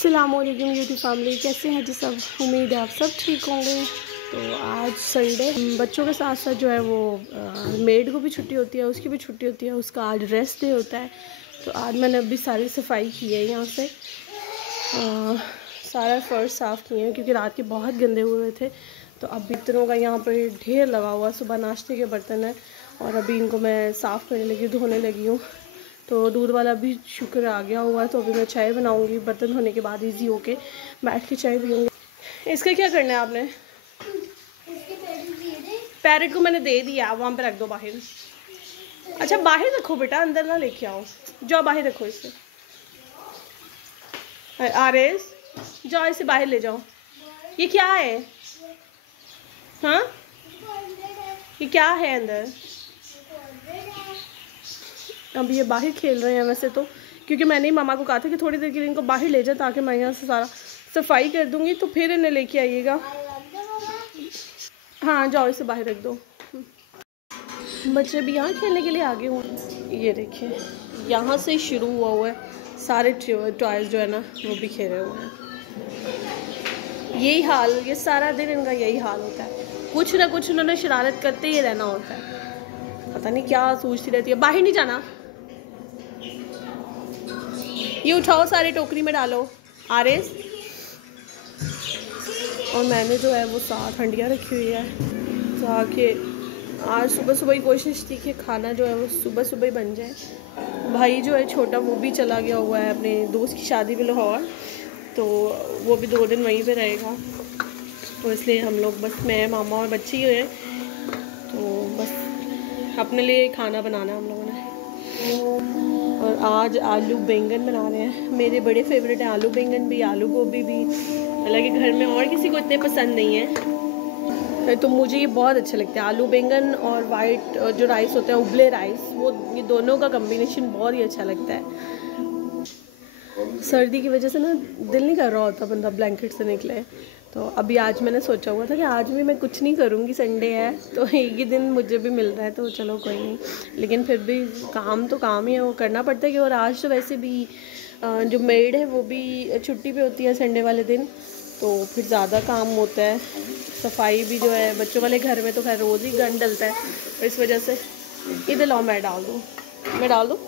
अस्सलामुअलैकुम YouTube family, कैसे हैं जी सब। उम्मीद है आप सब ठीक होंगे। तो आज संडे, बच्चों के साथ साथ जो है वो मेड को भी छुट्टी होती है, उसकी भी छुट्टी होती है, उसका आज रेस्ट डे होता है। तो आज मैंने अभी सारी सफाई की है यहाँ से, सारा फर्श साफ़ किए हैं क्योंकि रात के बहुत गंदे हुए थे। तो अब बर्तनों का यहाँ पर ढेर लगा हुआ, सुबह नाश्ते के बर्तन है और अभी इनको मैं साफ़ करने लगी, धोने लगी हूँ। तो दूध वाला भी शुक्र आ गया हुआ है, तो अभी मैं चाय बनाऊंगी। बर्तन धोने के बाद इजी होके बैठ के चाय पीऊँगी। इसका क्या करना है आपने? पैरेट को मैंने दे दिया, वहाँ पे रख दो बाहर। अच्छा बाहर रखो बेटा, अंदर ना लेके आओ, जाओ बाहर रखो इसे। आरेस जाओ, इसे बाहर ले जाओ। ये क्या है? हाँ ये क्या है अंदर? अब ये बाहर खेल रहे हैं वैसे तो, क्योंकि मैंने ही मामा को कहा था कि थोड़ी देर के लिए इनको बाहर ले जाए ताकि मैं यहाँ से सारा सफाई कर दूँगी, तो फिर इन्हें लेके आइएगा। हाँ जाओ, इसे बाहर रख दो। बच्चे भी यहाँ खेलने के लिए आगे हुए। ये देखिए यहाँ से शुरू हुआ है, सारे टॉयज जो है ना वो भी खेले हुए हैं। यही हाल, ये सारा दिन इनका यही हाल होता है, कुछ ना कुछ उन्होंने शरारत करते ही रहना होता है। पता नहीं क्या सोचती रहती है। बाहर नहीं जाना, ये उठाओ सारे टोकरी में डालो। आरेस, और मैंने जो है वो 7 हंडियाँ रखी हुई है ताकि आज सुबह सुबह ही कोशिश थी कि खाना जो है वो सुबह सुबह ही बन जाए। भाई जो है छोटा वो भी चला गया हुआ है अपने दोस्त की शादी में लाहौर, तो वो भी 2 दिन वहीं पे रहेगा। तो इसलिए हम लोग बस, मैं मामा और बच्चे ही हैं, तो बस अपने लिए खाना बनाना है हम लोगों ने। और आज आलू बैंगन बना रहे हैं, मेरे बड़े फेवरेट हैं आलू बैंगन भी, आलू गोभी भी। हालांकि घर में और किसी को इतने पसंद नहीं है, तो मुझे ये बहुत अच्छे लगते हैं आलू बैंगन। और वाइट जो राइस होता है, उबले राइस, वो ये दोनों का कम्बिनेशन बहुत ही अच्छा लगता है। सर्दी की वजह से ना दिल नहीं कर रहा होता बंदा ब्लैंकेट से निकले। तो अभी आज मैंने सोचा हुआ था कि आज भी मैं कुछ नहीं करूँगी, संडे है तो एक ही दिन मुझे भी मिल रहा है, तो चलो कोई नहीं। लेकिन फिर भी काम तो काम ही है, वो करना पड़ता है कि। और आज तो वैसे भी जो मेड है वो भी छुट्टी पे होती है संडे वाले दिन, तो फिर ज़्यादा काम होता है। सफाई भी जो है बच्चों वाले घर में तो खैर रोज़ ही गंद डलता है, तो इस वजह से। इधर लाओ, मैं डाल दूँ, मैं डाल दूँ।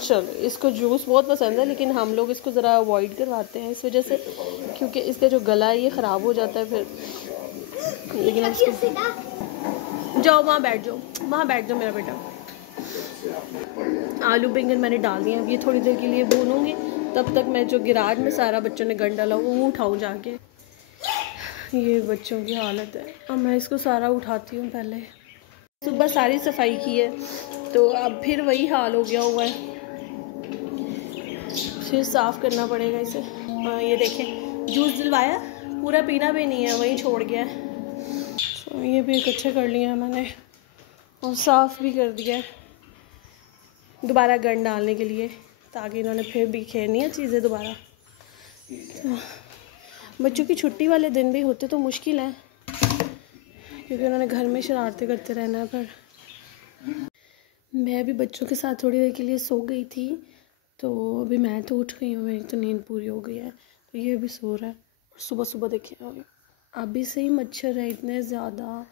चलो, इसको जूस बहुत पसंद है लेकिन हम लोग इसको ज़रा अवॉइड करवाते हैं इस वजह से, क्योंकि इसका जो गला है ये ख़राब हो जाता है फिर। लेकिन अब इसको, जाओ वहाँ बैठ जाओ, वहाँ बैठ जाओ मेरा बेटा। आलू बैंगन मैंने डाल दिए, अब ये थोड़ी देर के लिए भूनूंगी। तब तक मैं जो गिराज में सारा बच्चों ने गंद डाला वो उठाऊँ जाके। ये बच्चों की हालत है। अब मैं इसको सारा उठाती हूँ। पहले सुबह सारी सफाई की है तो अब फिर वही हाल हो गया हुआ है, फिर साफ़ करना पड़ेगा इसे। ये देखें, जूस दिलवाया, पूरा पीना भी नहीं है, वहीं छोड़ गया है। तो ये भी इकट्ठे कर लिए हैं मैंने और साफ़ भी कर दिया है दोबारा गंद डालने के लिए, ताकि इन्होंने फिर भी खेलनी है चीज़ें दोबारा। तो बच्चों की छुट्टी वाले दिन भी होते तो मुश्किल है, क्योंकि उन्होंने घर में शरारतें करते रहना है। पर मैं भी बच्चों के साथ थोड़ी देर के लिए सो गई थी, तो अभी मैं तो उठ गई हूँ, मेरी तो नींद पूरी हो गई है, तो ये भी सो रहा है। और सुबह सुबह देखिए अभी से ही मच्छर है इतने ज़्यादा।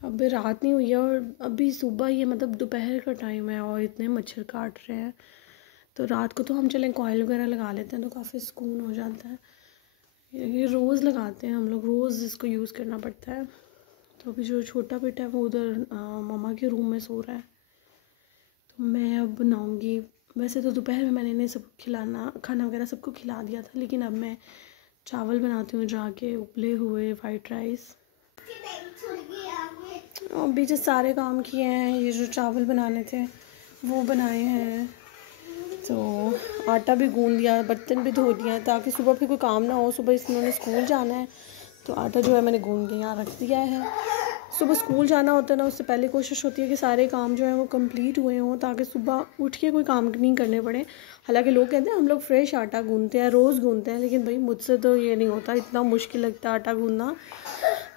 अभी रात नहीं हुई है और अभी सुबह ही है, मतलब दोपहर का टाइम है और इतने मच्छर काट रहे हैं। तो रात को तो हम चलें कॉइल वगैरह लगा लेते हैं तो काफ़ी सुकून हो जाता है। ये रोज़ लगाते हैं हम लोग, रोज़ इसको यूज़ करना पड़ता है। तो अभी जो छोटा बेटा है वो उधर मामा के रूम में सो रहा है, तो मैं अब बनाऊँगी। वैसे तो दोपहर में मैंने इन्हें सब खाना वगैरह सबको खिला दिया था, लेकिन अब मैं चावल बनाती हूँ जाके, उबले हुए वाइट राइस। अभी जो सारे काम किए हैं, ये जो चावल बनाने थे वो बनाए हैं, तो आटा भी गूंद दिया, बर्तन भी धो दिया, ताकि सुबह फिर कोई काम ना हो। सुबह इन्होंने स्कूल जाना है, तो आटा जो है मैंने गूंद के यहाँ रख दिया है। सुबह स्कूल जाना होता है ना, उससे पहले कोशिश होती है कि सारे काम जो है वो कंप्लीट हुए हों, ताकि सुबह उठ के कोई काम नहीं करने पड़े। हालांकि लोग कहते हैं हम लोग फ्रेश आटा गूंदते हैं, रोज़ गूंदते हैं, लेकिन भाई मुझसे तो ये नहीं होता, इतना मुश्किल लगता है आटा गूंदना।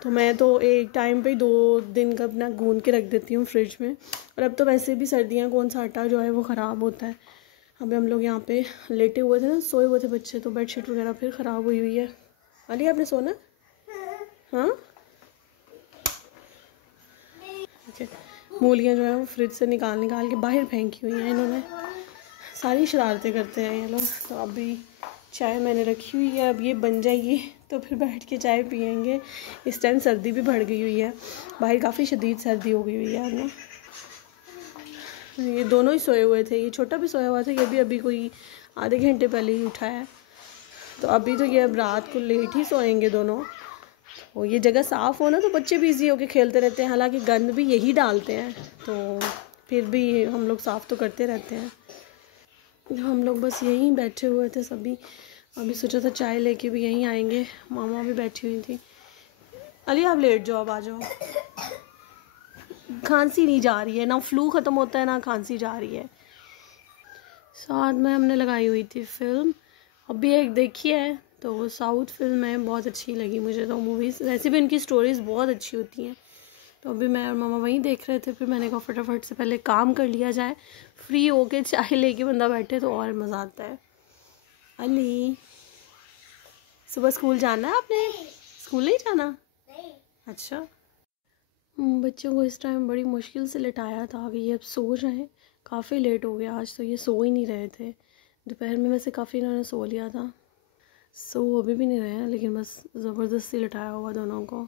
तो मैं तो एक टाइम पे 2 दिन का अपना गूंद के रख देती हूँ फ्रिज में। और अब तो वैसे भी सर्दियाँ, कौन सा आटा जो है वो ख़राब होता है, अभी हम लोग यहाँ पे लेटे हुए थे ना, सोए हुए थे बच्चे, तो बेडशीट वगैरह फिर ख़राब हुई हुई है। अली आपने सोना? हाँ ओके। मूलियाँ जो है वो फ्रिज से निकाल के बाहर फेंकी हुई हैं इन्होंने। सारी शरारतें करते हैं ये लोग। तो अभी चाय मैंने रखी हुई है, अब ये बन जाएगी तो फिर बैठ के चाय पियेंगे। इस टाइम सर्दी भी बढ़ गई हुई है, बाहर काफ़ी शदीद सर्दी हो गई हुई है ना। ये दोनों ही सोए हुए थे, ये छोटा भी सोया हुआ था, ये भी अभी कोई आधे घंटे पहले ही उठा है। तो अभी तो ये अब रात को लेट ही सोएंगे दोनों। और ये जगह साफ़ हो ना तो बच्चे भी इजी होके खेलते रहते हैं, हालांकि गंद भी यही डालते हैं, तो फिर भी हम लोग साफ़ तो करते रहते हैं। हम लोग बस यहीं बैठे हुए थे सभी। अभी सोचा था चाय लेके भी यहीं आएंगे, मामा भी बैठी हुई थी। अली आप लेट जाओ, अब आ जाओ। खांसी नहीं जा रही है ना, फ्लू ख़त्म होता है ना खांसी जा रही है। साथ में हमने लगाई हुई थी फिल्म, अभी एक देखी है, तो वो साउथ फिल्म है, बहुत अच्छी लगी मुझे तो मूवीज़। वैसे भी उनकी स्टोरीज़ बहुत अच्छी होती हैं। तो अभी मैं और मामा वहीं देख रहे थे, फिर मैंने कहा फटाफट से पहले काम कर लिया जाए, फ्री होके चाय लेके बंदा बैठे तो और मज़ा आता है। अली सुबह स्कूल जाना है आपने? स्कूल नहीं जाना? नहीं। अच्छा। बच्चों को इस टाइम बड़ी मुश्किल से लिटाया था कि ये अब सो रहे हैं। काफ़ी लेट हो गया आज, तो ये सो ही नहीं रहे थे। दोपहर में वैसे काफ़ी इन्होंने सो लिया था, सो अभी भी नहीं रहे हैं, लेकिन बस ज़बरदस्ती लिटाया हुआ दोनों को।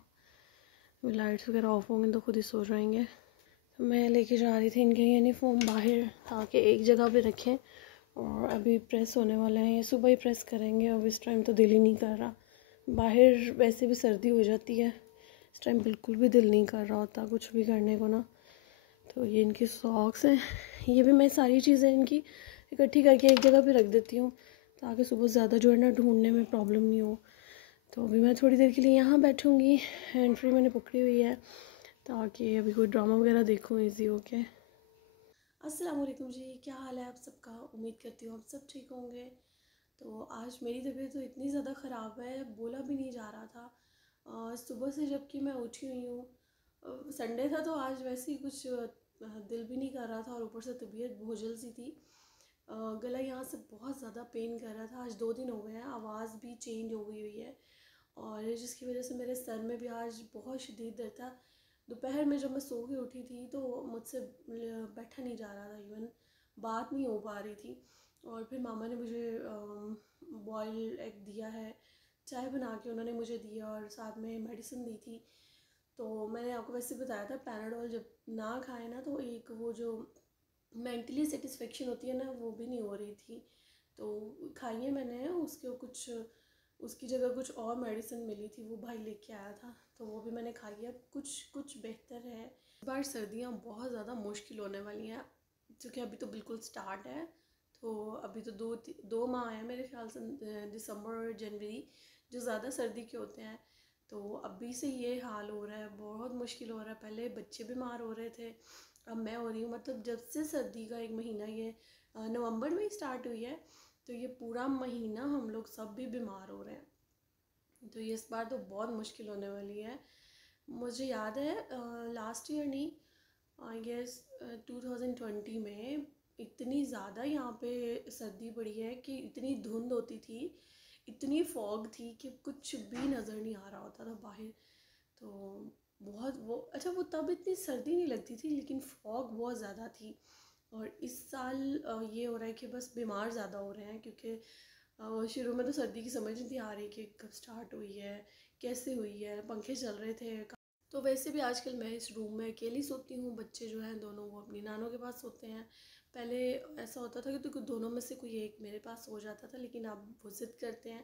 लाइट्स वगैरह ऑफ होंगे तो खुद ही सो जाएंगे। तो मैं लेके जा रही थी इनके यूनिफॉर्म बाहर, ताकि एक जगह पे रखें। और अभी प्रेस होने वाले हैं, ये सुबह ही प्रेस करेंगे। अब इस टाइम तो दिल ही नहीं कर रहा, बाहर वैसे भी सर्दी हो जाती है, इस टाइम बिल्कुल भी दिल नहीं कर रहा होता कुछ भी करने को ना। तो ये इनकी सॉक्स हैं, ये भी मैं सारी चीज़ें इनकी इकट्ठी करके एक जगह पे रख देती हूँ, ताकि सुबह ज़्यादा जो है ना ढूंढने में प्रॉब्लम नहीं हो। तो अभी मैं थोड़ी देर के लिए यहाँ बैठूँगी, हैंड फ्री मैंने पकड़ी हुई है, ताकि अभी कोई ड्रामा वगैरह देखूँ ईजी होके। अस्सलाम वालेकुम जी, क्या हाल है आप सबका? उम्मीद करती हूँ आप सब ठीक होंगे। तो आज मेरी तबीयत तो इतनी ज़्यादा ख़राब है, बोला भी नहीं जा रहा था। सुबह से जबकि मैं उठी हुई हूँ, संडे था तो आज वैसे ही कुछ दिल भी नहीं कर रहा था, और ऊपर से तबीयत बोझल सी थी। गला यहाँ से बहुत ज़्यादा पेन कर रहा था। आज 2 दिन हो गए हैं, आवाज़ भी चेंज हो गई हुई है, और जिसकी वजह से मेरे सर में भी आज बहुत शदीद दर्द था। दोपहर में जब मैं सो के उठी थी तो मुझसे बैठा नहीं जा रहा था, इवन बात नहीं हो पा रही थी। और फिर मामा ने मुझे बॉयल एग दिया है, चाय बना के उन्होंने मुझे दिया, और साथ में मेडिसिन दी थी। तो मैंने आपको वैसे बताया था, पैराडोल जब ना खाए ना तो एक वो जो मेंटली सेटिस्फेक्शन होती है ना, वो भी नहीं हो रही थी। तो खाई है मैंने, उसके कुछ उसकी जगह कुछ और मेडिसिन मिली थी, वो भाई लेके आया था, तो वो भी मैंने खाई है, अब कुछ बेहतर है। इस बार सर्दियाँ बहुत ज़्यादा मुश्किल होने वाली हैं, क्योंकि अभी तो बिल्कुल स्टार्ट है। तो अभी तो दो माह हैं मेरे ख्याल से, दिसंबर और जनवरी जो ज़्यादा सर्दी के होते हैं। तो अभी से ये हाल हो रहा है, बहुत मुश्किल हो रहा है। पहले बच्चे बीमार हो रहे थे, अब मैं हो रही हूँ। मतलब जब से सर्दी का एक महीना, ये नवंबर में ही स्टार्ट हुई है, तो ये पूरा महीना हम लोग सब भी बीमार हो रहे हैं। तो ये इस बार तो बहुत मुश्किल होने वाली है। मुझे याद है लास्ट ईयर नहीं, आई गेस 2020 में इतनी ज़्यादा यहाँ पे सर्दी पड़ी है कि इतनी धुंध होती थी, इतनी फॉग थी कि कुछ भी नज़र नहीं आ रहा होता था बाहर। तो बहुत वो अच्छा, वो तब इतनी सर्दी नहीं लगती थी, लेकिन फॉग बहुत ज़्यादा थी। और इस साल ये हो रहा है कि बस बीमार ज़्यादा हो रहे हैं, क्योंकि शुरू में तो सर्दी की समझ नहीं आ रही कि कब स्टार्ट हुई है, कैसे हुई है, पंखे चल रहे थे। तो वैसे भी आजकल मैं इस रूम में अकेली सोती हूँ, बच्चे जो हैं दोनों वो अपनी नानों के पास सोते हैं। पहले ऐसा होता था कि तो दोनों में से कोई एक मेरे पास सो जाता था, लेकिन अब वो ज़िद करते हैं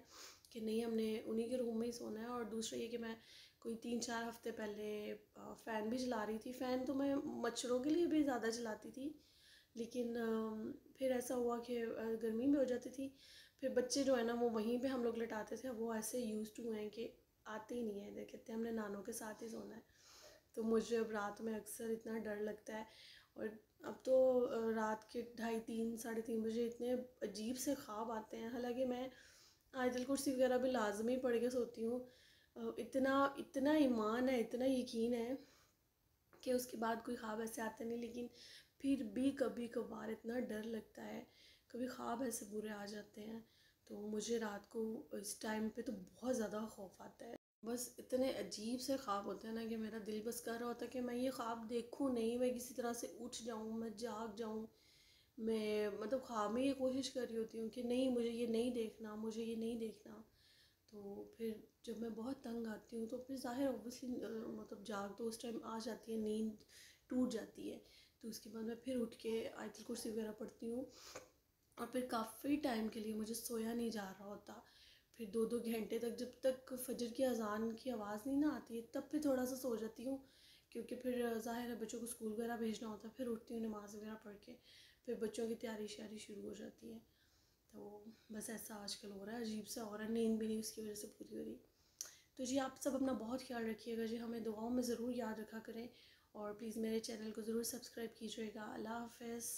कि नहीं, हमने उन्हीं के रूम में ही सोना है। और दूसरा ये कि मैं कोई 3-4 हफ्ते पहले फ़ैन भी चला रही थी। फ़ैन तो मैं मच्छरों के लिए भी ज़्यादा चलाती थी, लेकिन फिर ऐसा हुआ कि गर्मी भी हो जाती थी। फिर बच्चे जो है ना वो वहीं पे हम लोग लटाते थे, वो ऐसे यूज़ टू हैं कि आते ही नहीं है, इधर कहते हैं हमने नानों के साथ ही सोना है। तो मुझे अब रात में अक्सर इतना डर लगता है। और अब तो रात के 2:30 साढ़े 3 बजे इतने अजीब से ख्वाब आते हैं। हालांकि मैं आयतल कुर्सी वगैरह भी लाजमी पढ़ के सोती हूँ। इतना इतना ईमान है, इतना यकीन है कि उसके बाद कोई ख्वाब ऐसे आते नहीं, लेकिन फिर भी कभी कभार इतना डर लगता है। कभी ख्वाब ऐसे बुरे आ जाते हैं, तो मुझे रात को इस टाइम पे तो बहुत ज़्यादा खौफ आता है। बस इतने अजीब से ख्वाब होते हैं ना कि मेरा दिल बस कर रहा होता है कि मैं ये ख्वाब देखूं नहीं, मैं किसी तरह से उठ जाऊं, मैं जाग जाऊं। मैं मतलब ख्वाब में ये कोशिश कर रही होती हूँ कि नहीं, मुझे ये नहीं देखना, मुझे ये नहीं देखना। तो फिर जब मैं बहुत तंग आती हूँ तो फिर ज़ाहिर ऑब्वियसली मतलब जाग तो उस टाइम आ जाती है, नींद टूट जाती है। तो उसके बाद मैं फिर उठ के आयतुल कुर्सी वगैरह पढ़ती हूँ और फिर काफ़ी टाइम के लिए मुझे सोया नहीं जा रहा होता। फिर 2-2 घंटे तक, जब तक फजर की अज़ान की आवाज़ नहीं ना आती है, तब फिर थोड़ा सा सो जाती हूँ, क्योंकि फिर ज़ाहिर है बच्चों को स्कूल वगैरह भेजना होता है। फिर उठती हूँ, नमाज़ वगैरह पढ़ के फिर बच्चों की तैयारी श्यारी शुरू हो जाती है। तो बस ऐसा आजकल हो रहा है, अजीब सा हो रहा है, नींद भी नहीं उसकी वजह से पूरी हो रही। तो जी आप सब अपना बहुत ख्याल रखिएगा जी, हमें दुआओं में ज़रूर याद रखा करें और प्लीज़ मेरे चैनल को ज़रूर सब्सक्राइब कीजिएगा। अल्लाह हाफ़िज़।